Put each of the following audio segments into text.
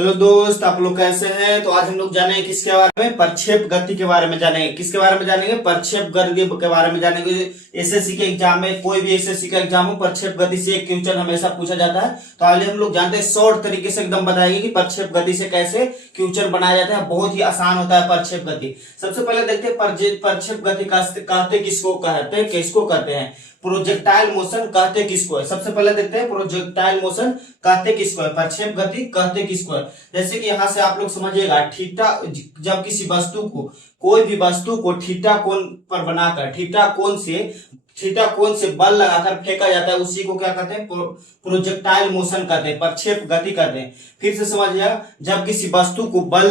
Hello दोस्त, आप लोग कैसे हैं। तो आज हम लोग जानेंगे किसके बारे में, प्रक्षेप गति के बारे में जानेंगे। किसके बारे में जानेंगे, प्रक्षेप गति के बारे में जानेंगे। एसएससी के एग्जाम में, कोई भी एसएससी का एग्जाम हो, प्रक्षेप गति से एक क्वेश्चन हमेशा पूछा जाता है। तो आज हम लोग जानते हैं, शॉर्ट तरीके से एकदम बताएंगे कि प्रक्षेप गति से कैसे क्वेश्चन बनाया जाता है। बहुत ही आसान होता है प्रक्षेप गति। सबसे पहले देखते हैं प्रक्षेप गति कहते किसको कहते हैं, किसको कहते हैं। प्रोजेक्टाइल मोशन कहते किसको है। सबसे पहले देखते हैं प्रोजेक्टाइल मोशन कहते किसको है, प्रक्षेप गति कहते किसको है। जैसे कि यहाँ से आप लोग समझिएगा, थीटा, जब किसी वस्तु को, कोई भी वस्तु को थीटा कोण पर बनाकर, थीटा कोण से बल लगाकर फेंका जाता है, उसी को क्या कहते हैं, प्रोजेक्टाइल मोशन कहते हैं, प्रक्षेप गति कहते हैं। फिर से समझिएगा, जब किसी वस्तु को बल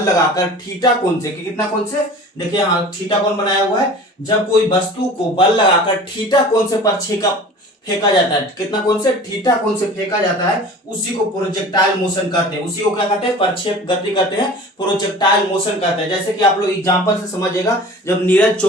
लगाकर थीटा कोण से, कितना कोण से, देखिए यहाँ थीटा कोण बनाया हुआ है। जब कोई वस्तु को बल लगाकर थीटा कोण से फेंका जाता है, कितना कोण से, थीटा कोण से फेंका जाता है, उसी को प्रोजेक्टाइल मोशन कहते हैं। उसी को क्या कहते हैं, प्रक्षेप गति कहते हैं, प्रोजेक्टाइल मोशन कहते हैं। जैसे कि आप लोग एग्जांपल से समझिएगा, जब नीरज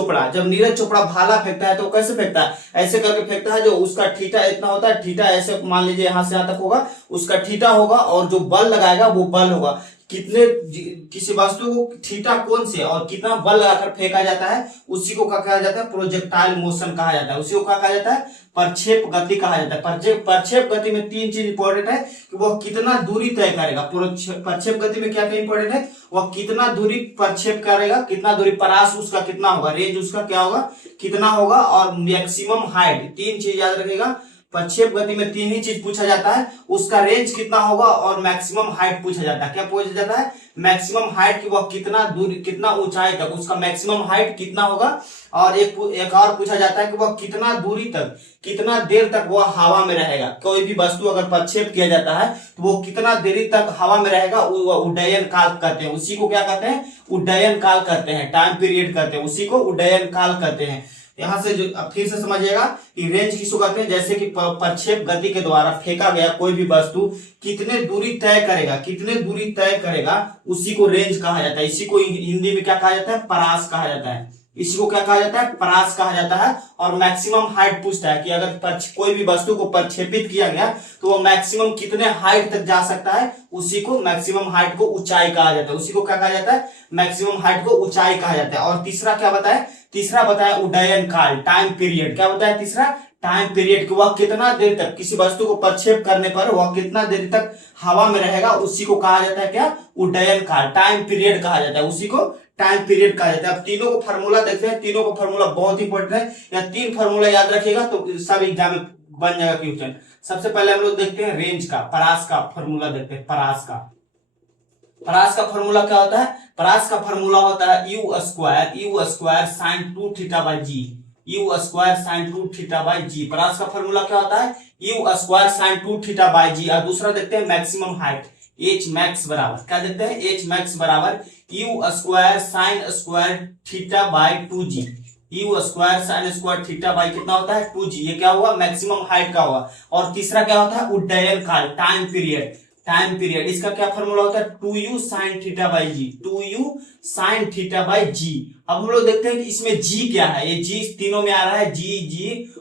चोपड़ा भाला फेंकता है तो कैसे फेंकता है, ऐसे करके फेंकता है। जो उसका थीटा इतना होता है, थीटा ऐसे मान लीजिए यहां से यहां तक होगा, उसका थीटा होगा, और जो बल लगाएगा वो बल होगा। किसी वस्तु को थीटा कोण से और कितना बल लगाकर फेंका जाता है, उसी को क्या कहा जाता है, प्रोजेक्टाइल मोशन कहा जाता है। उसी को क्या कहा जाता है, प्रक्षेप गति कहा जाता है। प्रक्षेप गति में तीन चीज इंपॉर्टेंट है कि वह कितना दूरी तय करेगा। प्रक्षेप गति में क्या क्या इंपॉर्टेंट है, वह कितना दूरी प्रक्षेप करेगा, कितना दूरी, परास उसका कितना होगा, रेंज उसका क्या होगा, कितना होगा, और मैक्सिमम हाइट। तीन चीज याद रखेगा, प्रक्षेप गति में तीन ही चीज पूछा जाता है, उसका रेंज कितना होगा और मैक्सिमम हाइट पूछा जाता है। क्या पूछा जाता है, मैक्सिमम हाइट की, वह कितना दूरी, कितना ऊंचाई तक, उसका मैक्सिमम हाइट कितना होगा। और एक और पूछा जाता है कि वह कितना दूरी तक, कितना देर तक वह हवा में रहेगा। कोई भी वस्तु अगर प्रक्षेप किया जाता है तो वो कितना देरी तक हवा में रहेगा, वह उड्डयन काल कहते हैं। उसी को क्या कहते हैं, उड्डयन काल कहते हैं, टाइम पीरियड कहते हैं, उसी को उड्डयन काल कहते हैं। यहां से जो फिर से समझिएगा कि रेंज किसको कहते हैं, जैसे कि प्रक्षेप गति के द्वारा फेंका गया कोई भी वस्तु कितने दूरी तय करेगा, उसी को रेंज कहा जाता है। इसी को हिंदी में क्या कहा जाता है, परास कहा जाता है। इसी को क्या कहा जाता है, परास कहा जाता है। और मैक्सिमम हाइट पूछता है कि अगर कोई भी वस्तु को प्रक्षेपित किया गया तो वो मैक्सिमम कितने हाइट तक जा सकता है, उसी को मैक्सिमम हाइट को ऊंचाई कहा जाता है। उसी को क्या कहा जाता है, मैक्सिमम हाइट को ऊंचाई कहा जाता है। और तीसरा क्या बताया, तीसरा बताया उड्डयन काल, टाइम पीरियड। क्या बताया तीसरा, टाइम पीरियड कि वह कितना देर तक, किसी वस्तु को प्रक्षेप करने पर वह कितना देर तक हवा में रहेगा, उसी को कहा जाता है क्या, उड्डयन काल, टाइम पीरियड कहा जाता है। उसी को टाइम पीरियड कहा जाता है। अब तीनों को फार्मूला देखते हैं, तीनों को फार्मूला बहुत इंपॉर्टेंट है। या तीन फार्मूला याद रखिएगा तो सब एग्जाम में बन जाएगा क्वेश्चन। सबसे पहले हम लोग देखते हैं रेंज का, परास का फार्मूला देखते हैं। परास का फार्मूला क्या होता है, परास का फार्मूला होता है u square sine 2 theta by g, u square sine 2 theta by g. परास का फार्मूला क्या होता है, u square sine 2 theta by g. और दूसरा देखते हैं मैक्सिमम हाइट, एच मैक्स बराबर, क्या देखते हैं, एच मैक्स बराबर you square sine square theta by 2g। U square sine square theta by कितना होता है, 2g। ये क्या हुआ, मैक्सिमम हाइट का हुआ। और तीसरा क्या होता है, उड्डयन काल, टाइम पीरियड। इसका क्या फॉर्मूला होता है, 2u sine theta by g, 2u sine theta by g. अब हम लोग देखते हैं कि इसमें g क्या है, ये g तीनों में आ रहा है, g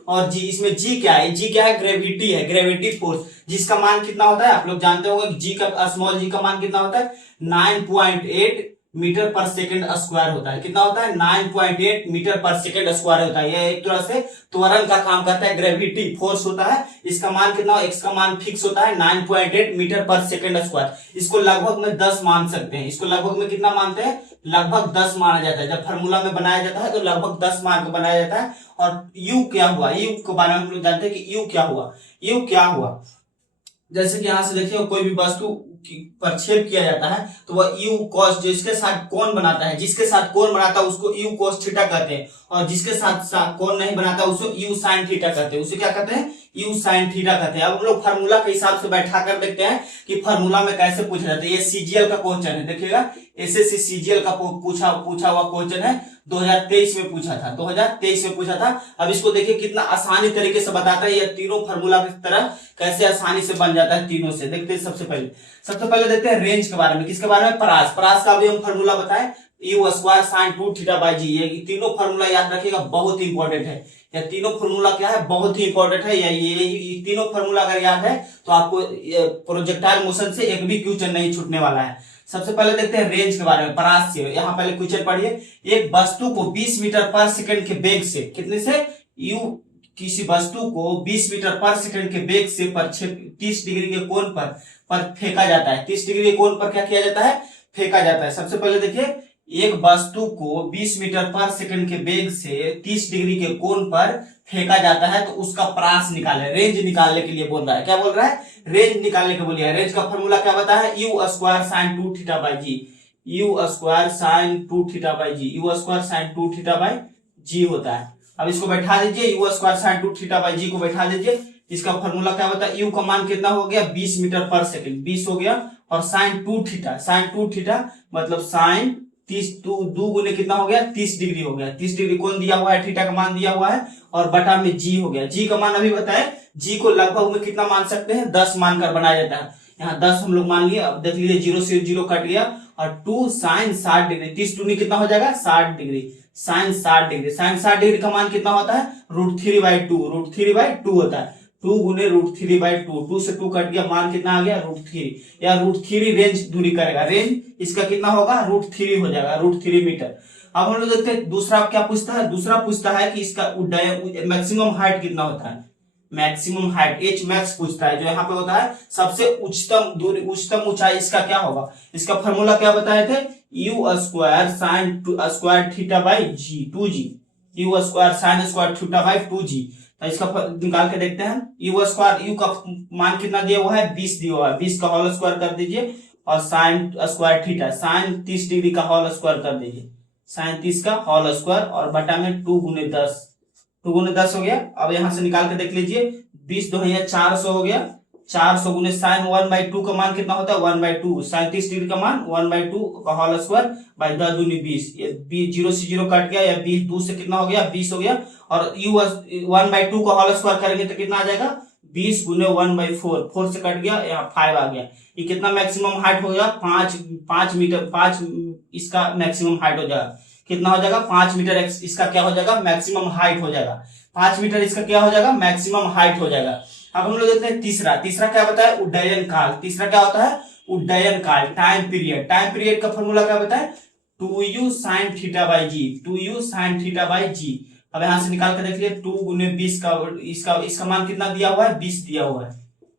और g। इसमें g क्या है, g क्या है, ग्रेविटी है, ग्रेविटी फोर्स, जिसका मान कितना होता है, आप लोग जानते होंगे g का, स्मॉल g का मान कितना होता है, 9.8 मीटर पर सेकंड स्क्वायर होता है। कितना होता है, 9.8 मीटर पर सेकंड स्क्वायर होता है। यह एक तरह से त्वरण का काम करता है, ग्रेविटी फोर्स होता है। इसका मान कितना, x का मान फिक्स होता है 9.8 मीटर पर सेकंड स्क्वायर। इसको लगभग में 10 मान सकते हैं। इसको लगभग में कितना मानते हैं, लगभग 10 माना जाता है। जब फार्मूला में बनाया जाता है तो लगभग 10 मान को बनाया जाता है। और u क्या हुआ, u के बारे में हम लोग जानते हैं कि u क्या हुआ। जैसे कि यहां से देखिए, कोई भी वस्तु प्रक्षेप किया जाता है तो वह यू कॉस, जिसके साथ कोण बनाता है, उसको यू कॉस थीटा कहते हैं। और जिसके साथ कोण नहीं बनाता उसको यू साइन थीटा कहते हैं। उसे क्या कहते हैं, यू साइन थीटा कहते हैं। अब हम लोग फार्मूला के हिसाब से बैठा कर देखते हैं कि फार्मूला में कैसे पूछा जाता है। ये सीजीएल का क्वेश्चन है, देखिएगा एसएससी सीजीएल का पूछा हुआ क्वेश्चन है, 2023 में पूछा था। अब इसको देखिए कितना आसानी तरीके से बताता है, ये तीनों फार्मूला की तरह कैसे आसानी से बन जाता है तीनों से। देखते हैं सबसे पहले देखते हैं रेंज के बारे में। किसके बारे में, परास का भी हम फार्मूला बताएं। U square sine 2 theta by g. ये तीनों फॉर्मूला याद रखिएगा, बहुत ही इंपॉर्टेंट है। ये तीनों फॉर्मूला क्या है, बहुत ही इंपॉर्टेंट है। ये तीनों फॉर्मूला अगर याद है तो आपको प्रोजेक्टाइल मोशन से एक भी क्वेश्चन नहीं छूटने वाला है। सबसे पहले देखते हैं रेंज के बारे में, परास से। यहाँ पहले क्वेश्चन पढ़िए। एक वस्तु को 20 मीटर पर सेकंड के वेग से, कितने से, यू, किसी वस्तु को 20 मीटर पर सेकंड के वेग से 30 डिग्री के कोण पर फेंका जाता है। 30 डिग्री के कोण पर क्या किया जाता है, फेंका जाता है। सबसे पहले देखिए, एक वस्तु को 20 मीटर पर सेकंड के वेग से 30 डिग्री के कोण पर फेंका जाता है, तो उसका प्रास निकाले, रेंज निकालने के लिए बोल रहा है। क्या बोल रहा है, रेंज निकालने के बोलिए। रेंज का फॉर्मूला क्या बताया है, u square sine 2 theta by g. U square sine 2 theta by g, u square sine 2 theta by g होता है। अब इसको बैठा दीजिए, u square sine 2 theta by g को बैठा दीजिए। इसका फॉर्मूला क्या बताया, यू का मान कितना हो गया, 20 मीटर पर सेकंड, 20 हो गया। और साइन 2 थीटा, साइन 2 थीटा मतलब साइन 30, दो गुने कितना हो गया, 30 डिग्री हो गया। 30 डिग्री कौन दिया हुआ है, थीटा का मान दिया हुआ है, और बटा में जी हो गया। जी का मान अभी बताए, जी को लगभग में कितना मान सकते हैं, 10 मानकर बनाया जाता है। यहाँ 10 हम लोग मान लिए। अब देख लीजिए, 0 से 0 कट गया, और 2 साइन 60 डिग्री, 30 दूनी कितना हो जाएगा, 60 degree, sine 60 degree. Sine 60 degree का मान कितना होता है, √3/2, √3/2 होता है। 2 गुने √3/2, 2 से 2 कट गया, मान कितना आ गया, √3। या √3 रेंज दूरी करेगा, रेंज इसका कितना होगा, √3 हो जाएगा, √3 मीटर। अब हम लोग देखते हैं दूसरा क्या पूछता है। दूसरा पूछता है कि इसका मैक्सिमम हाइट कितना होता है, मैक्सिमम हाइट, एच मैक्स पूछता है। जो यहाँ पे होता है सबसे उच्चतम दूरी, उच्चतम ऊंचाई, इसका क्या होगा। इसका फॉर्मूला क्या बताए थे, U square sine square theta by G, 2g, U square sine square theta by 2g। तो इसका निकाल के देखते हैं। यू स्क्वायर, यू का मान कितना दिया हुआ है, 20 दिया हुआ है, 20 का होल स्क्वायर कर दीजिए, और sine square theta, sine 30 degree का होल स्क्वायर कर दीजिए, साइन 30 का होल स्क्वायर, और बटा में 2 गुने 10, 2 गुने 10 हो गया। अब यहां से निकाल के देख लीजिए, 20 2 400 हो गया, 400 गुने साइन 1/2 का मान कितना होता है, 1/2, साइन 30 डिग्री का मान 1/2 का होल स्क्वायर बाई 10 दूनी 20। ये 0 से 0 कट गया, या 20 2 से कितना हो गया, 20 हो गया। और यू 1/2 का होल स्क्वायर करेंगे तो कितना आ जाएगा, 20 गुने 1/4, 4 से कट गया, यहाँ 5 आ गया। ये कितना मैक्सिमम हाइट हो गया, 5 मीटर, 5 इसका मैक्सिमम हाइट हो जाएगा। कितना हो जाएगा, 5 मीटर इसका क्या हो जाएगा, मैक्सिमम हाइट हो जाएगा। 5 मीटर इसका क्या हो जाएगा, मैक्सिमम हाइट हो जाएगा। अब हम लोग देखते हैं तीसरा। तीसरा क्या बताया, उड्डयन काल। तीसरा क्या होता है, उड्डयन काल, टाइम पीरियड। टाइम पीरियड का फॉर्मूला क्या बताए, 2u sine theta by g, 2u sine theta by g. अब यहां से निकाल कर देख लिए, 2 गुने 20 का, इसका मान कितना दिया हुआ है, 20 दिया हुआ है,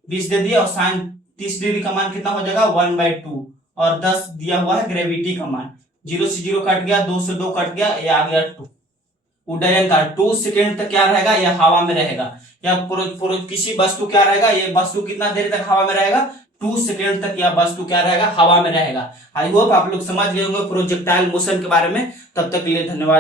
20 दे दिया। और साइन 30 डिग्री का मान कितना हो जाएगा, 1/2, और 10 दिया हुआ है ग्रेविटी का मान। 0 से 0 कट गया, 2 से 2 कट गया, ये आ गया 2। उड्डयन काल 2 सेकेंड तक क्या रहेगा, यह हवा में रहेगा। या किसी वस्तु क्या रहेगा, ये वस्तु कितना देर तक हवा में रहेगा, 2 सेकेंड तक यह वस्तु क्या रहेगा, हवा में रहेगा। आई होप आप लोग समझ गए होंगे प्रोजेक्टाइल मोशन के बारे में। तब तक के लिए धन्यवाद।